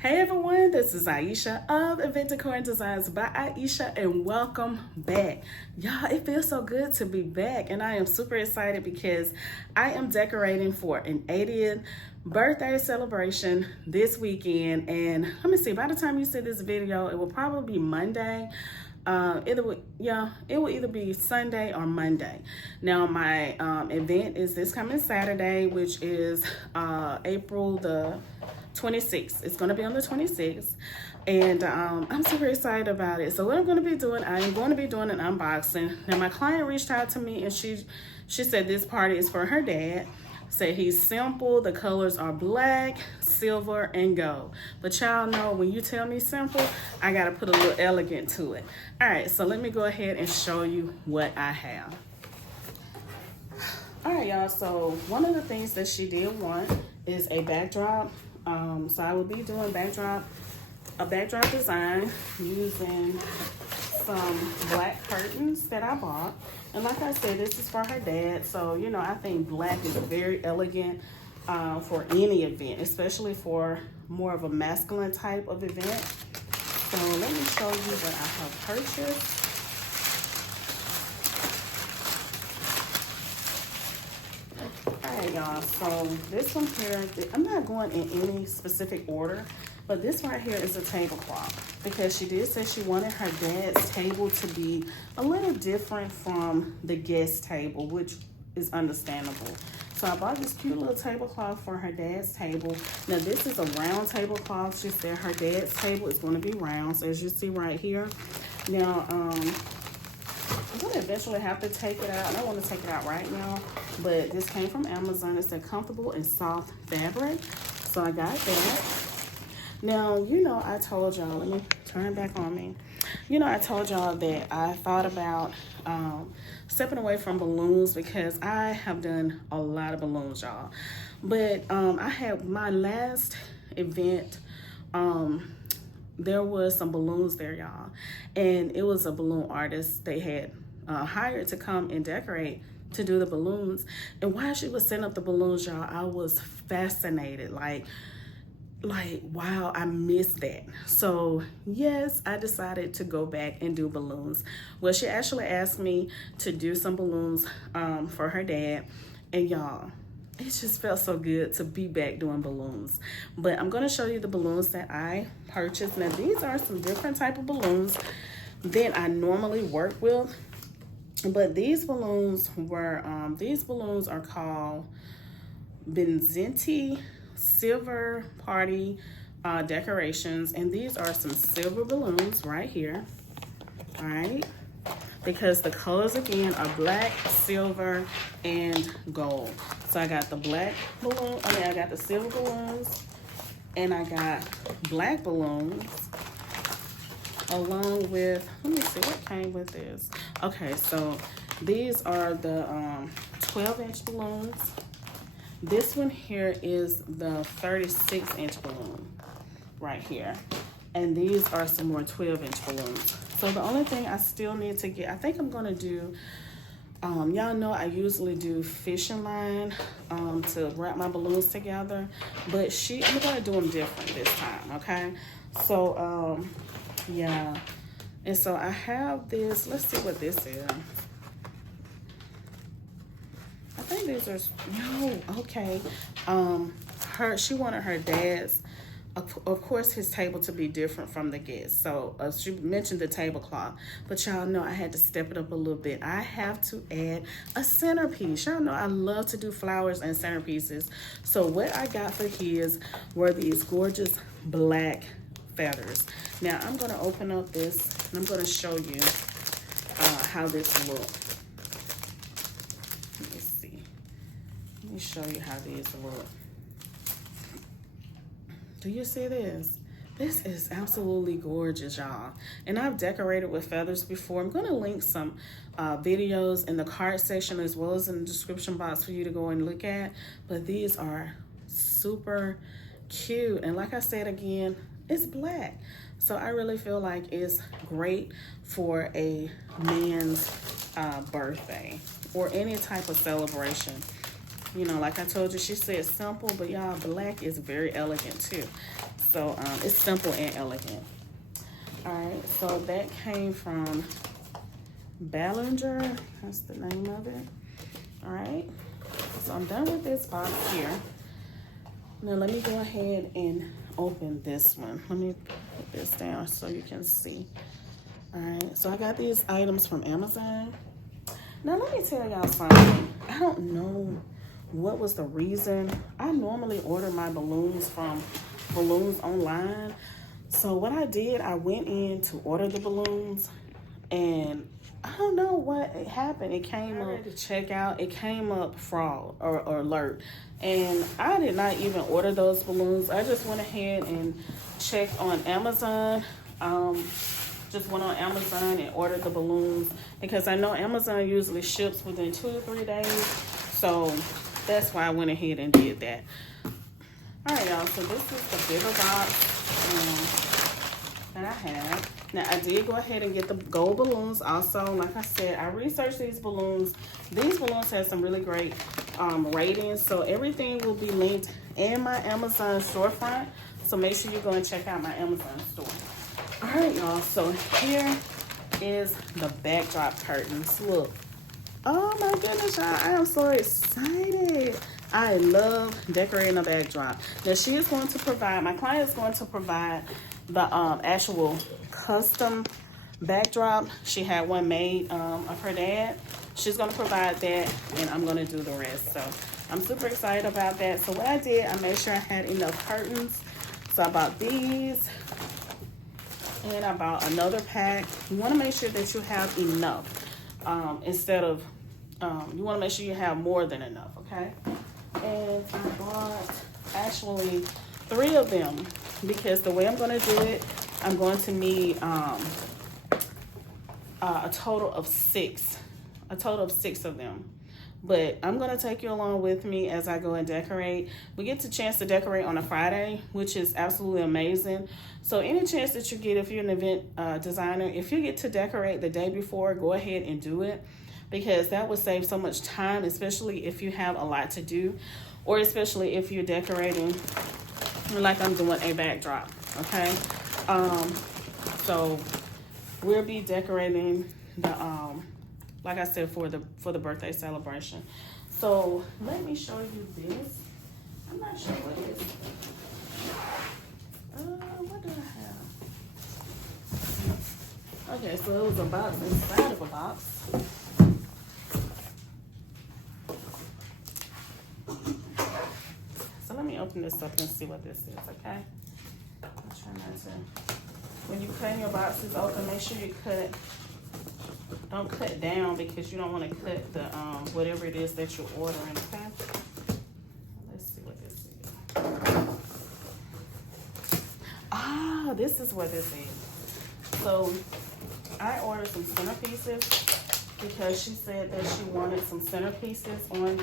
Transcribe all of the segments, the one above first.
Hey everyone, this is Ieasha of Decor and Designs by Ieasha, and welcome back. Y'all, it feels so good to be back, and I am super excited because I am decorating for an 80th birthday celebration this weekend. And let me see, by the time you see this video, it will probably be Monday. It will either be Sunday or Monday. Now my event is this coming Saturday, which is April the 26th. It's going to be on the 26th, and I'm super excited about it. So what I'm going to be doing, I am going to be doing an unboxing. Now my client reached out to me and she said this party is for her dad. Said he's simple, the colors are black, silver, and gold. But y'all know when you tell me simple, I gotta put a little elegant to it. All right, so let me go ahead and show you what I have. All right, y'all, so one of the things that she did want is a backdrop. So I will be doing a backdrop design using some black curtains that I bought. And like I said, this is for her dad. So, you know, I think black is very elegant for any event, especially for more of a masculine type of event. So let me show you what I have purchased. All right, y'all, so this one here, I'm not going in any specific order, but this right here is a tablecloth because she did say she wanted her dad's table to be a little different from the guest table, which is understandable. So I bought this cute little tablecloth for her dad's table. Now this is a round tablecloth. She said her dad's table is going to be round, so as you see right here. Now, I'm going to eventually have to take it out. I don't want to take it out right now, but this came from Amazon. It's a comfortable and soft fabric, so I got that. Now, you know, I told y'all, let me turn it back on me. You know, I told y'all that I thought about stepping away from balloons because I have done a lot of balloons, y'all. But I had my last event, there was some balloons there, y'all. And it was a balloon artist they had hired to come and decorate to do the balloons. And while she was setting up the balloons, y'all, I was fascinated. Like, wow, I missed that. So yes, I decided to go back and do balloons. Well, she actually asked me to do some balloons for her dad. And y'all, it just felt so good to be back doing balloons. But I'm gonna show you the balloons that I purchased. Now these are some different type of balloons than I normally work with. But these balloons are called Benzenti Silver Party decorations, and these are some silver balloons right here. All right, because the colors again are black, silver, and gold. So I got the black balloon, I got the silver balloons, and I got black balloons along with, let me see what came with this. Okay, so these are the 12-inch balloons. This one here is the 36-inch balloon right here. And these are some more 12-inch balloons. So the only thing I still need to get, I think I'm gonna do, y'all know I usually do fishing line to wrap my balloons together, but I'm gonna do them different this time, okay? So, yeah. And so I have this, let's see what this is. I think these are, no, okay. She wanted her dad's, of course, his table to be different from the guests. So she mentioned the tablecloth, but y'all know I had to step it up a little bit. I have to add a centerpiece. Y'all know I love to do flowers and centerpieces. So what I got for his were these gorgeous black feathers. Now I'm gonna open up this and I'm gonna show you how this looks. Let me see. Let me show you how these look. Do you see this? This is absolutely gorgeous, y'all. And I've decorated with feathers before. I'm gonna link some videos in the card section as well as in the description box for you to go and look at. But these are super cute. And like I said again, it's black. So I really feel like it's great for a man's birthday or any type of celebration. You know, like I told you, she said simple, but y'all, black is very elegant too. So it's simple and elegant. All right, so that came from Ballinger. That's the name of it. All right, so I'm done with this box here. Now let me go ahead and open this one. Let me put this down so you can see. All right, so I got these items from Amazon. Now let me tell y'all something. I don't know what was the reason. I normally order my balloons from Balloons Online. So what I did, I went in to order the balloons, and I don't know what happened. It came up to check out. It came up fraud or alert. And I did not even order those balloons. I just went ahead and checked on Amazon. Just went on Amazon and ordered the balloons because I know Amazon usually ships within 2 to 3 days. So that's why I went ahead and did that. All right, y'all. So this is the bigger box that I have. Now, I did go ahead and get the gold balloons also. Like I said, I researched these balloons. These balloons have some really great ratings. So everything will be linked in my Amazon storefront. So make sure you go and check out my Amazon store. All right, y'all. So here is the backdrop curtains. Look. Oh, my goodness, y'all. I am so excited. I love decorating a backdrop. Now, she is going to provide, my client is going to provide the actual custom backdrop. She had one made of her dad. She's going to provide that, and I'm going to do the rest. So I'm super excited about that. So what I did, I made sure I had enough curtains. So I bought these, and I bought another pack. You want to make sure that you have enough instead of, you want to make sure you have more than enough, okay? And I bought actually 3 of them because the way I'm going to do it, I'm going to need a total of 6. A total of 6 of them. But I'm going to take you along with me as I go and decorate. We get the chance to decorate on a Friday, which is absolutely amazing. So any chance that you get, if you're an event designer, if you get to decorate the day before, go ahead and do it. Because that would save so much time, especially if you have a lot to do. Or especially if you're decorating like I'm doing a backdrop, okay? So we'll be decorating the like I said, for the birthday celebration. So let me show you this. I'm not sure what it is. What do I have? Okay, so it was a box inside of a box. So let me open this up and see what this is, okay? I'm trying not to. When you cut your boxes open, make sure you cut. Don't cut down because you don't want to cut the whatever it is that you're ordering, okay? Let's see what this is. Ah, this is what this is. So I ordered some centerpieces because she said that she wanted some centerpieces on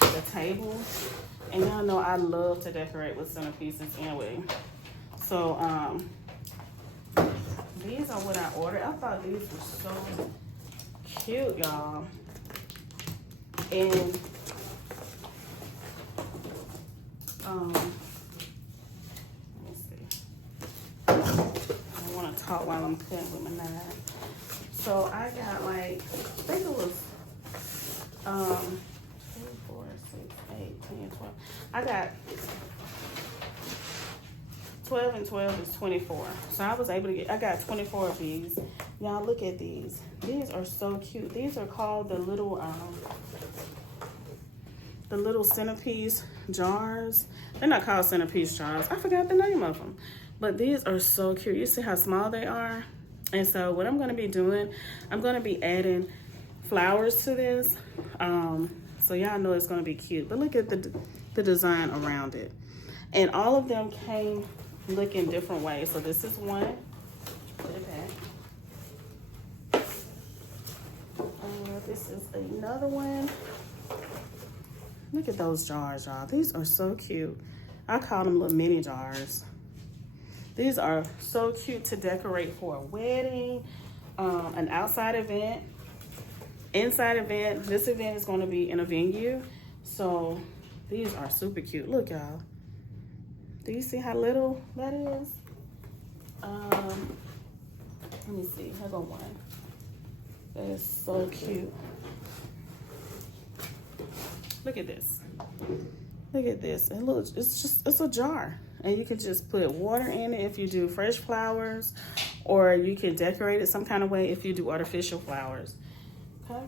the table. And y'all know I love to decorate with centerpieces anyway. So these are what I ordered. I thought these were so cute, y'all. And let me see. I want to talk while I'm cutting with my knife. So I got like, I think it was 2, 4, 6, 8, 10, 12. I got 12 and 12 is 24. So I was able to get, I got 24 of these. Y'all look at these. These are so cute. These are called the little centerpiece jars. They're not called centerpiece jars. I forgot the name of them. But these are so cute. You see how small they are? And so what I'm going to be doing, I'm going to be adding flowers to this. So y'all know it's going to be cute. But look at the design around it. And all of them came looking different ways. So this is one. Put it back. This is another one. Look at those jars, y'all. These are so cute. I call them little mini jars. These are so cute to decorate for a wedding, an outside event. inside event. This event is going to be in a venue. So these are super cute. Look, y'all. Do you see how little that is? Let me see. Here go one. That is so cute. Look at this. Look at this. And look, it's a jar. And you can just put water in it if you do fresh flowers, or you can decorate it some kind of way if you do artificial flowers. Okay.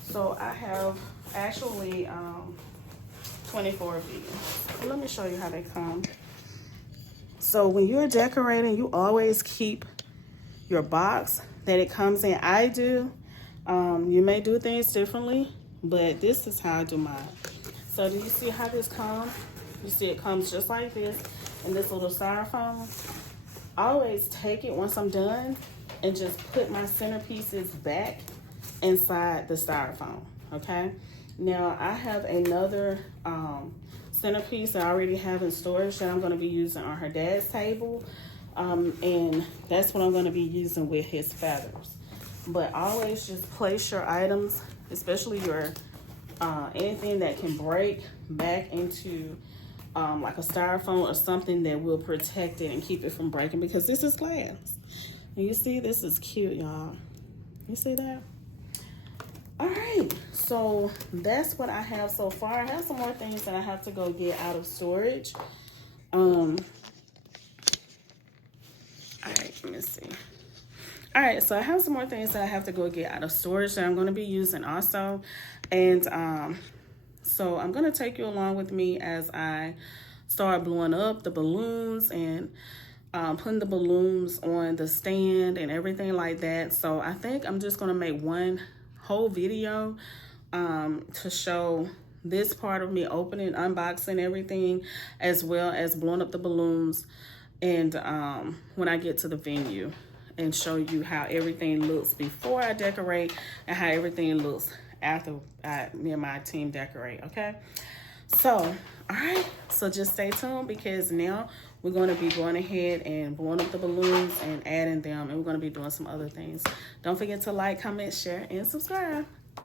So I have actually 24 of these. So let me show you how they come. So when you're decorating, you always keep your box that it comes in. I do. You may do things differently, but this is how I do mine. So do you see how this comes? You see it comes just like this in this little styrofoam. I always take it once I'm done and just put my centerpieces back inside the styrofoam, okay? Now I have another centerpiece that I already have in storage that I'm gonna be using on her dad's table. And that's what I'm gonna be using with his feathers. But always just place your items, especially your anything that can break, back into like a styrofoam or something that will protect it and keep it from breaking, because this is glass. And you see, this is cute, y'all. You see that? All right, so that's what I have so far. I have some more things that I have to go get out of storage. All right, let me see. All right, so I have some more things that I have to go get out of storage that I'm going to be using also. And so I'm going to take you along with me as I start blowing up the balloons and putting the balloons on the stand and everything like that. So I think I'm just going to make one whole video to show this part of me opening, unboxing everything, as well as blowing up the balloons, and when I get to the venue, and show you how everything looks before I decorate and how everything looks after me and my team decorate, okay? So, all right, so just stay tuned, because now we're going to be going ahead and blowing up the balloons and adding them, and we're going to be doing some other things. Don't forget to like, comment, share, and subscribe.